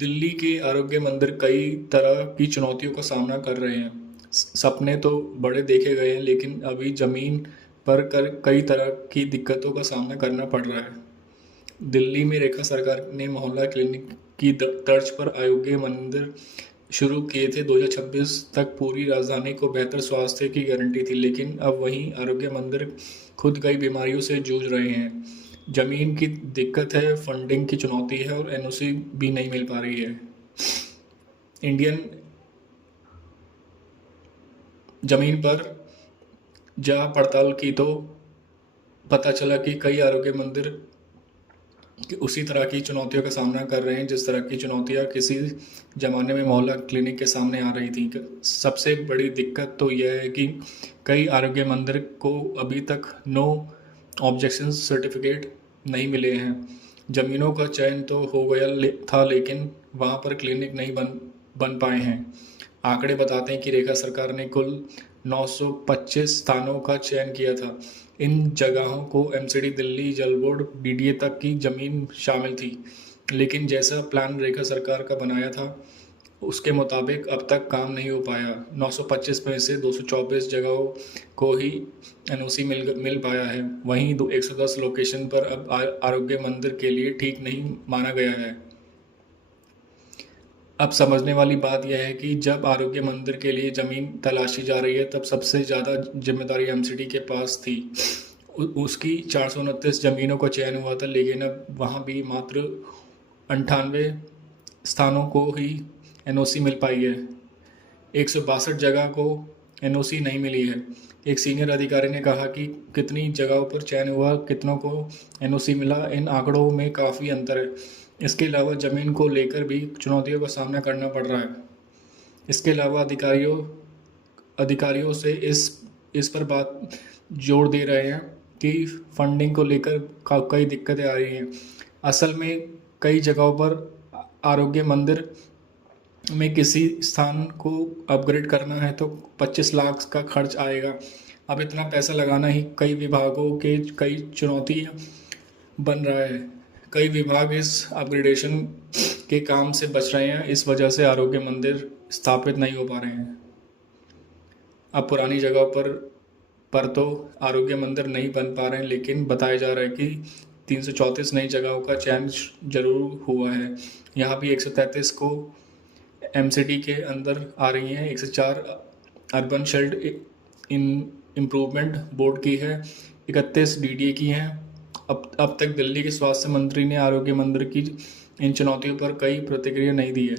दिल्ली के आरोग्य मंदिर कई तरह की चुनौतियों का सामना कर रहे हैं। सपने तो बड़े देखे गए हैं, लेकिन अभी जमीन पर कई तरह की दिक्कतों का सामना करना पड़ रहा है। दिल्ली में रेखा सरकार ने मोहल्ला क्लिनिक की तर्ज पर आरोग्य मंदिर शुरू किए थे। 2026 तक पूरी राजधानी को बेहतर स्वास्थ्य की गारंटी थी, लेकिन अब वहीं आरोग्य मंदिर खुद कई बीमारियों से जूझ रहे हैं। जमीन की दिक्कत है, फंडिंग की चुनौती है और एनओसी भी नहीं मिल पा रही है। इंडियन जमीन पर जा पड़ताल की तो पता चला कि कई आरोग्य मंदिर उसी तरह की चुनौतियों का सामना कर रहे हैं जिस तरह की चुनौतियां किसी ज़माने में मोहल्ला क्लिनिक के सामने आ रही थी। सबसे बड़ी दिक्कत तो यह है कि कई आरोग्य मंदिर को अभी तक नो ऑब्जेक्शन सर्टिफिकेट नहीं मिले हैं। ज़मीनों का चयन तो हो गया था, लेकिन वहां पर क्लिनिक नहीं बन पाए हैं। आंकड़े बताते हैं कि रेखा सरकार ने कुल 925 स्थानों का चयन किया था। इन जगहों को एमसीडी दिल्ली, जल बोर्ड, डीडीए तक की जमीन शामिल थी, लेकिन जैसा प्लान रेखा सरकार का बनाया था उसके मुताबिक अब तक काम नहीं हो पाया। 925 में से 224 जगहों को ही एनओसी मिल पाया है। वहीं 110 लोकेशन पर अब आरोग्य मंदिर के लिए ठीक नहीं माना गया है। अब समझने वाली बात यह है कि जब आरोग्य मंदिर के लिए ज़मीन तलाशी जा रही है, तब सबसे ज़्यादा जिम्मेदारी एमसीडी के पास थी। उसकी 429 ज़मीनों का चयन हुआ था, लेकिन अब वहाँ भी मात्र 98 स्थानों को ही एनओसी मिल पाई है। 162 जगह को एनओसी नहीं मिली है। एक सीनियर अधिकारी ने कहा कि कितनी जगहों पर चयन हुआ, कितनों को एनओसी मिला, इन आंकड़ों में काफ़ी अंतर है। इसके अलावा ज़मीन को लेकर भी चुनौतियों का सामना करना पड़ रहा है। इसके अलावा अधिकारियों से इस पर बात जोर दे रहे हैं कि फंडिंग को लेकर कई दिक्कतें आ रही हैं। असल में कई जगहों पर आरोग्य मंदिर में किसी स्थान को अपग्रेड करना है तो 25 लाख का खर्च आएगा। अब इतना पैसा लगाना ही कई विभागों के कई चुनौती बन रहा है। कई विभाग इस अपग्रेडेशन के काम से बच रहे हैं, इस वजह से आरोग्य मंदिर स्थापित नहीं हो पा रहे हैं। अब पुरानी जगह पर तो आरोग्य मंदिर नहीं बन पा रहे हैं, लेकिन बताया जा रहा है कि 334 नई जगहों का चयन जरूर हुआ है। यहाँ भी 133 को एमसीडी के अंदर आ रही हैं। 104 अर्बन शेल्ड इम्प्रूवमेंट बोर्ड की है, 31 डीडीए की हैं। अब तक दिल्ली के स्वास्थ्य मंत्री ने आरोग्य मंदिर की इन चुनौतियों पर कई प्रतिक्रिया नहीं दी है।